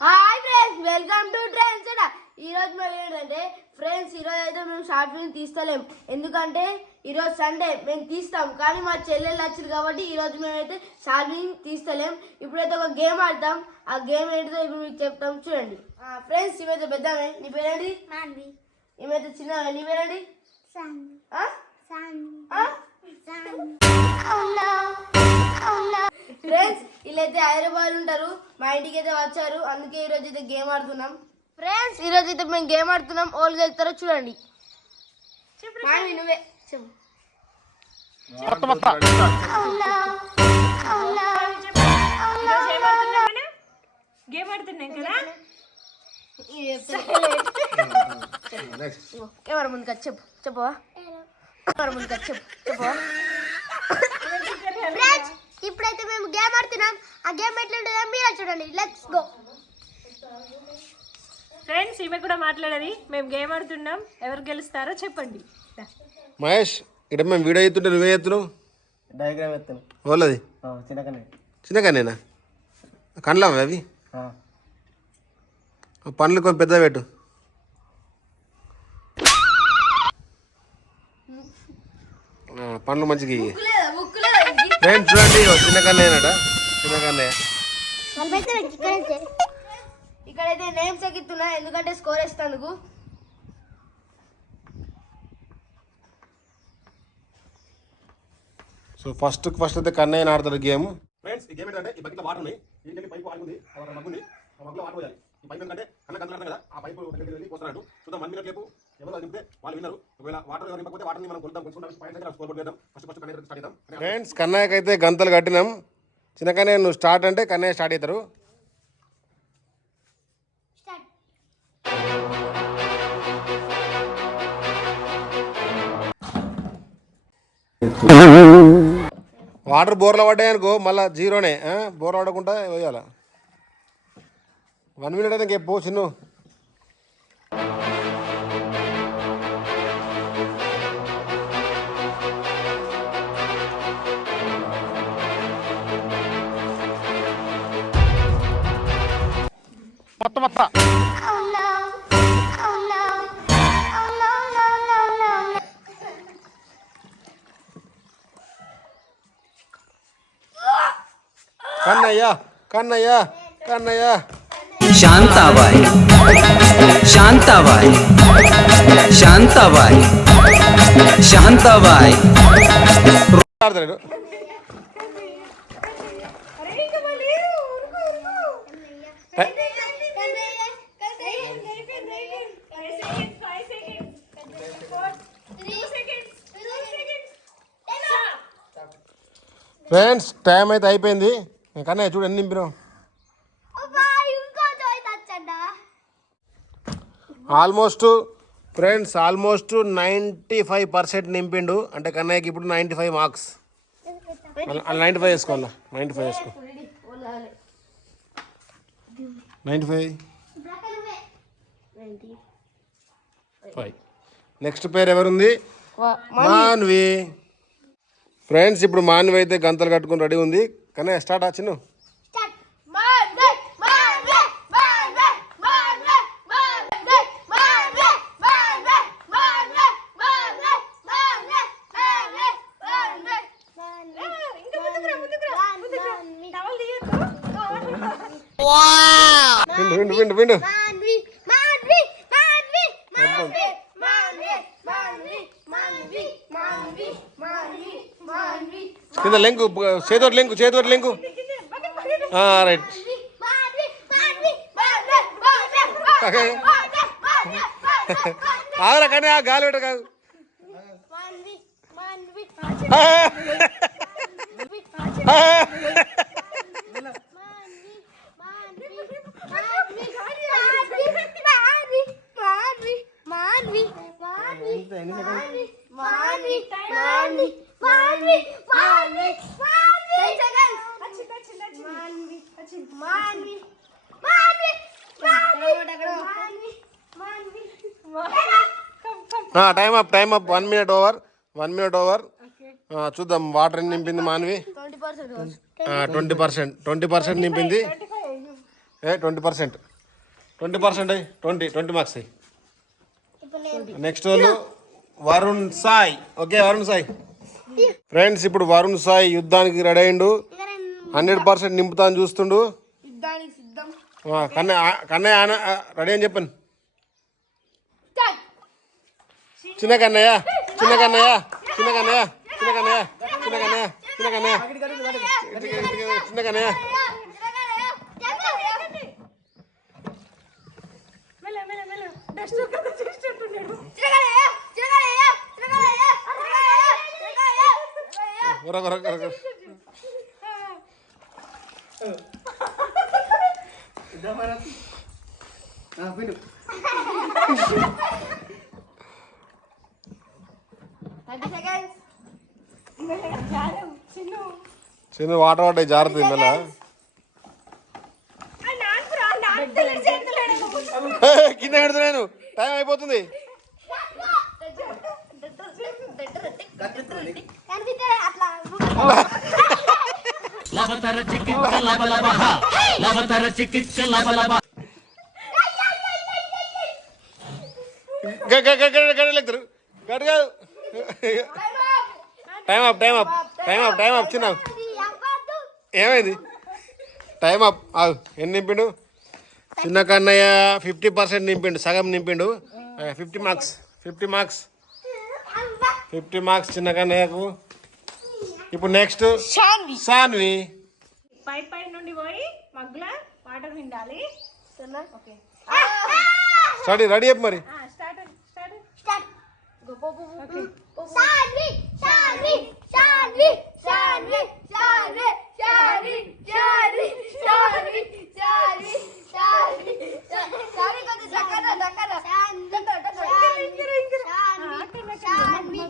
Hi friends welcome to trends ఈ రోజు మేము ఏంటంటే ఫ్రెండ్స్ ఈరోజు అయితే మేము షార్ట్ ఫిల్మ్ తీస్తలేము ఎందుకంటే ఈరోజు సండే మేము తీస్తాం. కానీ మా చెల్లెళ్ళు వచ్చారు కాబట్టి ఈ రోజు మేమైతే షార్ట్ ఫిల్మ్ తీస్తలేం. ఇప్పుడైతే ఒక గేమ్ ఆడతాం ఆ గేమ్ ఏంటిదో ఇప్పుడు మీకు చెప్తాం. చూడండి. ఫ్రెండ్స్ ఇవైతే పెద్దమే నీ పేరేంటి? ఈమెయితే చిన్న నీ? సాన్ ఫ్రెండ్స్ వీళ్ళైతే హైదరాబాద్ ఉంటారు. మా ఇంటికి అయితే వచ్చారు. అందుకే ఈ రోజు అయితే గేమ్ ఆడుతున్నాం. ఫ్రెండ్స్. ఈ రోజు అయితే మేము గేమ్ ఆడుతున్నాం. ఓళ్ళు వెళ్తారో చూడండి. నువ్వే. చెప్పు. గేమ్ ఆడుతున్నాం కదా? కెమెరా ముందుకు వచ్చి చెప్పు చెప్పవా ముందుకు వచ్చి చెప్పు చెప్పవా ఫ్రెండ్స్ ఇప్పుడైతే మేము గేమ్ ఆడుతున్నాం. ఆ గేమ్ ఎట్లుంటుందో మీరు చూడండి. లెట్స్ గో ఫ్రెండ్స్ ఈమె కూడా మాట్లాడేది. మేము గేమ్ ఆడుతున్నాం. ఎవరు గెలుస్తారో చెప్పండి. మహేష్ ఇక్కడ మేము వీడియో ఎత్తుంటే నువ్వే ఎత్తున్నావు డయాగ్రామ్ ఎత్తాను వాళ్ళది చిన్నకనే చిన్నగానేనా కండ్లావా అవి? పండ్లు కొంచెం పెద్ద పెట్టు. పండ్లు మంచిగా? ఫ్రెండ్స్ చూడండి చిన్న కన్నయ్యనట చిన్న కన్నయ్య ఇక్కడైతే నేమ్స్ ఎక్కిస్తున్నా ఎందుకంటే స్కోర్ వేస్తాను సో ఫస్ట్ ఫస్ట్ అయితే కన్నయ్య ఆడతాడు గేమ్. ఫ్రెండ్స్ ఈ గేమ్ ఏంటంటే ఈ బకెట్లో వాటర్ ఉన్నాయి దీనికి పైపు ఆడుకుంది మగ్గు ఉంది ఆ మగ్గులో వాటర్ పోయాలి. పైప్ ఏంటంటే కన్న గంటలు కదా? ఆ పైపు దగ్గరికి వెళ్ళి పోస్తున్నాడు చూద్దాం వన్ మినిట్ లేపు ఎవరు అది నింపితే వాళ్ళు విన్నారు. ఒకవేళ వాటర్ ఎవరు నింపకపోతే వాటర్ని మనం కొలుద్దాం కొంచెం పాయింట్ దగ్గర స్కోర్ బోర్డు చేద్దాం ఫస్ట్ ఫస్ట్ కన్నయ్య స్టార్ట్ చేద్దాం. ఫ్రెండ్స్ కన్నయ్యకి అయితే గంతలు కట్టినాం. చిన్న కన్నయ్య నువ్వు స్టార్ట్ అంటే కన్నయ్య స్టార్ట్ అవుతారు స్టార్ట్ వాటర్ బోర్లో పడ్డాయి అనుకో మళ్ళీ జీరోనే? బోర్ పడకుండా వేయాల? వన్ మినిట్ అయితే ఇంకే పో చిన్ను మొత్త మొత్త కన్నయ్య కన్నయ్య కన్నయ్య శాంతాబాయ్ శాంతాబాయ్ శాంతాబాయ్ శాంతాబాయ్ ఫ్రెండ్స్ టైం అయితే అయిపోయింది. కన్నయ్య చూడు ఎన్ని నింపినావు? Almost friends almost ninety five percent నింపిండు. అంటే కన్నయ్యకి ఇప్పుడు ninety five marks. Ninety five వేసుకోవాలా? నైంటీ ఫైవ్ వేసుకో. Ninety five? ఫైవ్. నెక్స్ట్ పేరు ఎవరుంది? మాన్వి. ఫ్రెండ్స్ ఇప్పుడు మాన్వి అయితే గంతలు కట్టుకుని రెడీ ఉంది. కానీ స్టార్ట్ ఆ చిన్ను. మాన్వి కింద లెంకు చేతోటి లెంకు చేతోటి లెంకు రైట్ ఆగరా కానీ ఆ గాలి పెట్ట కాదు time time up time up one minute over one minute over చూద్దాం వాటర్ ఎన్ని నింపింది Manvi. Twenty percent twenty percent నింపింది. ఏ ట్వంటీ పర్సెంట్ ట్వంటీ పర్సెంట్ అయ్యి ట్వంటీ ట్వంటీ మార్క్స్ అయ్యి. నెక్స్ట్ వాళ్ళు. వరుణ్ సాయ్. ఓకే వరుణ్ సాయ్. ఫ్రెండ్స్ ఇప్పుడు వరుణ్ సాయ్ యుద్ధానికి రెడీ అయిండు. హండ్రెడ్ పర్సెంట్ నింపుతా అని చూస్తుండు కన్నయ్య కన్నయ్య రెడీ అని చెప్పాను చిన్న కన్నయ్య చిన్న కన్నయ్య చిన్న కన్నయ్య చిన్న కన్నయ్య చిన్న కన్నయ్య చిన్న కన్నయ్య. చిన్న కన్నయ్య. మెల్ల మెల్ల వరకు వరకు చిన్న వాటర్ వాటే జారుతుంది మళ్ళా కింద పెడుతున్నాను టైం అయిపోతుంది. కనిపించే అట్లా కాదు time up time up time up time up చిన్న ఏమైంది టైం అప్ ఆగు ఎన్ని నింపిండు చిన్న కన్నయ్య ఫిఫ్టీ పర్సెంట్ నింపిండు సగం నింపిండు fifty marks fifty marks fifty marks చిన్న కన్నయ్యకు ఇప్పుడు నెక్స్ట్ సాన్వి పై పై నుండి పోయి మగ్గుల వాటర్ ఓకే స్టడీ రెడీ చెప్పు మరి start start start Sanvi Sanvi Sanvi Sanvi Sanvi Sanvi Sanvi Sanvi Sanvi Sanvi Sanvi కొంచెం దగ్గర దగ్గర శాన్వి శాన్వి శాన్వి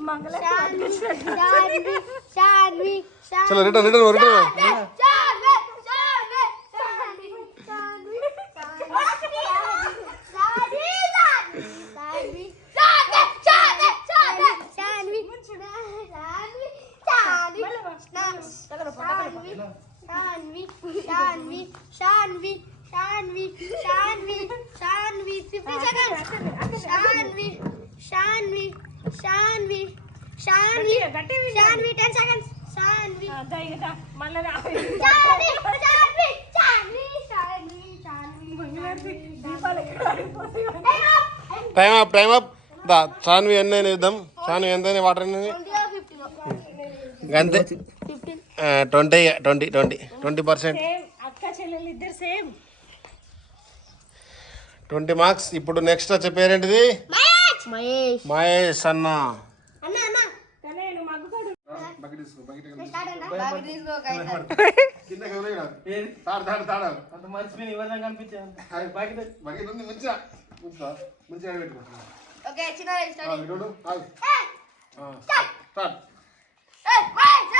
ਮੰਗ ਲੈ ਤੂੰ ਅੱਜ ਕੁਛ ਛੱਡ। ਚਲੋ return return return Chanvi 10 seconds Chanvi Chanvi Chanvi Chanvi Chanvi Chanvi time up time up దా చాన్వి ఎన్నైనా ఇద్దాం. చాన్వి ఎంతైనా వాటర్ ఎన్నైనా. అంతే twenty twenty twenty. Twenty percent. Twenty marks. ఇప్పుడు నెక్స్ట్ చెప్పారేంటిది మహేష్. అన్న. బకెట్ తీసుకో బకెట్ బకెట్ తీసుకో కింద ఎవరు తాడు తాడు తాడు అంత మర్చిపోయి ఎవరైనా కనిపించాను బకెట్ బకెట్ ఉంది మంచిగా ఉంచుతా మంచిగా పెట్టుకో ఓకే చిన్న స్టార్ట్ చూడు స్టార్ట్ మహేష్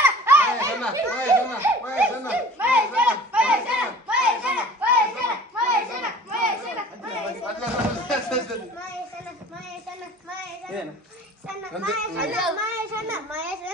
అన్న మహేష్ అన్న మహేష్ అన్న మహేష్ అన్న మహేష్ అన్న మహేష్ అన్న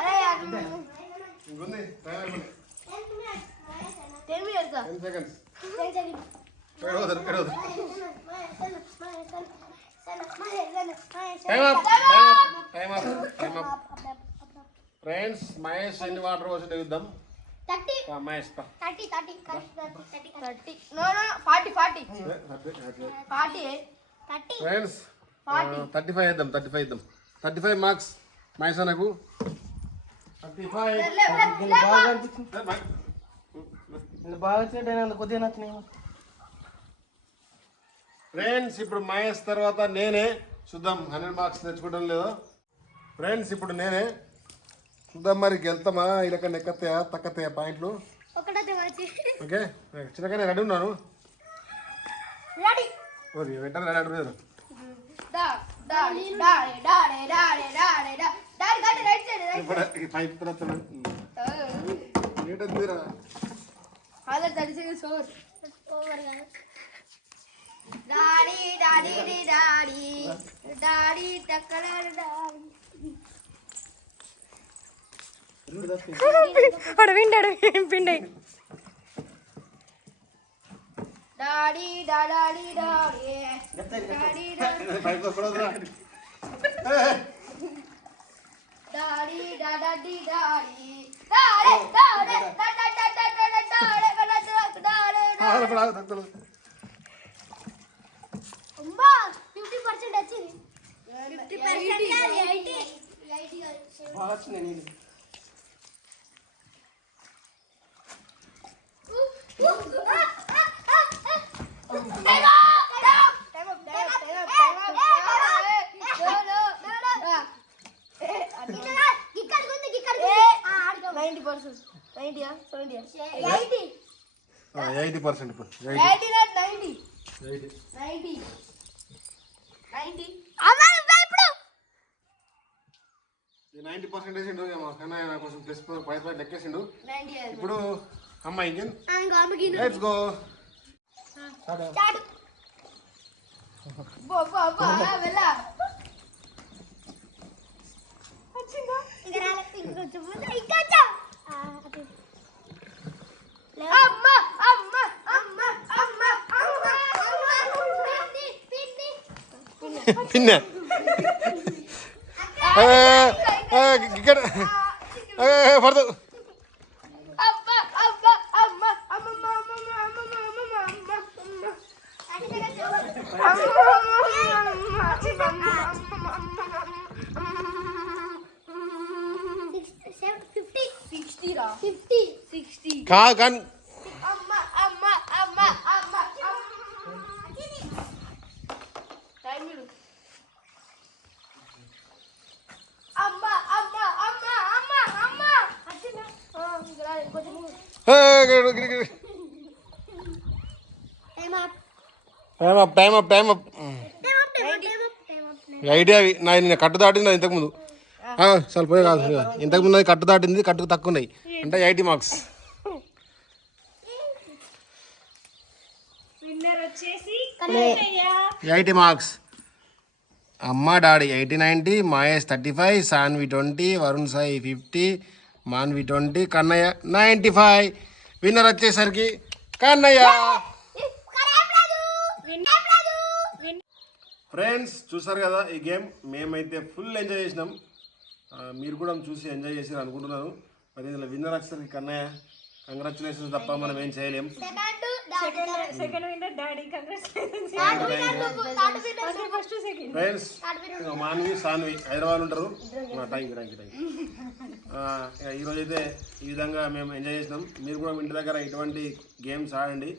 ఏది అరే టెన్ మినిట్స్ టెన్ సెకండ్స్. ఇక్కడ వదరు ఇక్కడ వదరు time up time up time up friends Mahesh ఎన్ని వాటర్ పోసి యుద్ధం థర్టీ. పా, Mahesh. Thirty thirty thirty thirty no no forty forty. Forty thirty friends thirty five వేద్దాం థర్టీ ఫైవ్ ఇద్దాం థర్టీ ఫైవ్ మార్క్స్ మహేష్ అన్నకు. బాగా అనిపించింది. బాగా కొద్దిగా నచ్చినాయి ఫ్రెండ్స్ ఇప్పుడు మహేష్ తర్వాత నేనే. చూద్దాం హండ్రెడ్ మార్క్స్ తెచ్చుకోవడం లేదో. ఫ్రెండ్స్ ఇప్పుడు నేనే. చూద్దాం మరి గెలుతామా? ఇలాక ఎక్కతాయా తక్కతాయా పాయింట్లు? ఓకే. చిన్నగానే రెడీ ఉన్నాను. రెడీ. ఓరి వెంటనే రెడీ అంటున్నారు. டாடி காட்டு right side right side pipe பிரத்தன நீட்ட தீரா அத தடிச்சங்க சோர் ஓவர் டாடி டாடி டி டாடி டாடி டக்கலாடு டாடி அடவிண்ட அடவின் பிண்டை daddy daddy daddy daddy daddy daddy daddy daddy daddy daddy daddy daddy daddy daddy daddy daddy daddy అమ్మా ఫిఫ్టీ పర్సెంట్ వచ్చింది. ఫిఫ్టీ పర్సెంట్ ఎయిటీ ఎయిటీ బాగా వచ్చినాయి పర్సెంట్. నైంటీయా? సెవెంటీయా? ఎయిటీ. ఎయిటీ. పర్సెంట్ ఇప్పుడు. Eighty. Ninety ninety. Ninety. Ninety. Percent వేసిండు కన్నయ్య కొంచెం plus pi పై లెక్కేసిండు. ఇప్పుడు అమ్మాయి ఇంకేం? లెట్స్ గో వెళ్ళా. నిన్నే ఇక్కడ పడదు కాదు కానీ time up time up time up idea అవి నా నేను కట్టు దాటింది ఇంతకుముందు చాలా పోయి కాదు ఇంతకుముందు అది కట్టు దాటింది కట్టుకు తక్కువ ఉన్నాయి అంటే eighty marks eighty eighty marks. అమ్మ daddy eighty ninety Mahesh thirty five Sanvi twenty Varun Sai fifty Manvi twenty Kannayya ninety five. Winner వచ్చేసరికి కన్నయ్య. ఫ్రెండ్స్ చూసారు కదా ఈ గేమ్? మేమైతే ఫుల్ ఎంజాయ్ చేసినాం. మీరు కూడా చూసి ఎంజాయ్ చేసారు అనుకుంటున్నాను. మరి ఇందులో విన్నర్ వచ్చేసరికి కన్నయ్య. కంగ్రాచులేషన్స్ తప్ప మనం ఏం చేయలేం. Second second winner daddy congratulations first second friends Manvi Sanvi Hyderabad ఉంటారు. Thank you thank you thank you ఈరోజు అయితే ఈ విధంగా మేము ఎంజాయ్ చేసినాం. మీరు కూడా ఇంటి దగ్గర ఇటువంటి గేమ్స్ ఆడండి.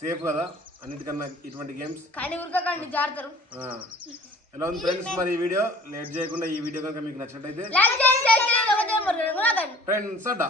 సేఫ్ కదా? అన్నిటికన్నా ఇటువంటి గేమ్స్ కానీ ఉరకకండి జారుతారు ఎలా ఉంది ఫ్రెండ్స్ మరి ఈ వీడియో లేట్ చేయకుండా ఈ వీడియో కనుక మీకు నచ్చినట్టయితే ఫ్రెండ్స్ అడ్డా.